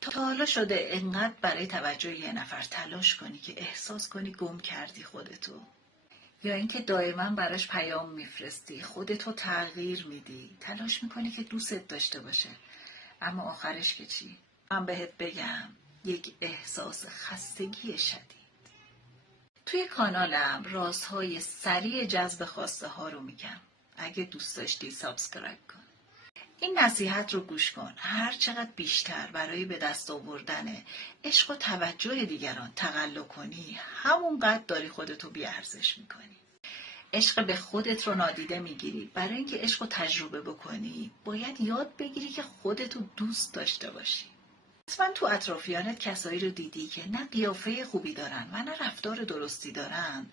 تا حالا شده انقدر برای توجه یه نفر تلاش کنی که احساس کنی گم کردی خودتو؟ یا اینکه دائما براش پیام میفرستی، خودتو تغییر میدی، تلاش میکنی که دوستت داشته باشه، اما آخرش که چی؟ من بهت بگم یک احساس خستگی شدید. توی کانالم رازهای سریع جذب خواسته ها رو میگم. اگه دوست داشتی سابسکرایب کن. این نصیحت رو گوش کن. هر چقدر بیشتر برای به دست آوردن عشق و توجه دیگران تقلا کنی، همونقدر داری خودتو بی‌ارزش میکنی. عشق به خودت رو نادیده میگیری. برای اینکه عشق رو تجربه بکنی، باید یاد بگیری که خودتو دوست داشته باشی. حتما تو اطرافیانت کسایی رو دیدی که نه قیافه خوبی دارن و نه رفتار درستی دارن،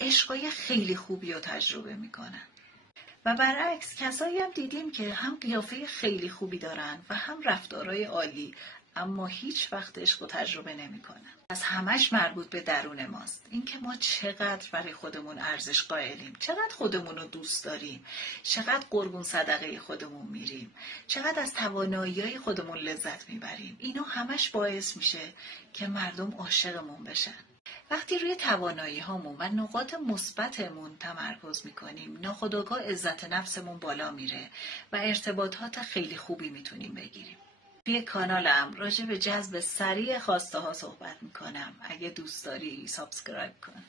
عشقای خیلی خوبی رو تجربه میکنن. و برعکس کسایی هم دیدیم که هم قیافه خیلی خوبی دارن و هم رفتارای عالی، اما هیچ وقت عشق رو تجربه نمیکنن. از همش مربوط به درون ماست. اینکه ما چقدر برای خودمون ارزش قائلیم، چقدر خودمون رو دوست داریم، چقدر قربون صدقه خودمون میریم، چقدر از توانایی‌های خودمون لذت میبریم. اینا همش باعث میشه که مردم عاشقمون بشن. وقتی روی توانایی هامون و نقاط مثبتمون تمرکز میکنیم، ناخودآگاه عزت نفسمون بالا میره و ارتباطات خیلی خوبی میتونیم بگیریم. توی کانالم راجع به جذب سریع خواسته ها صحبت میکنم. اگه دوست داری سابسکرایب کن.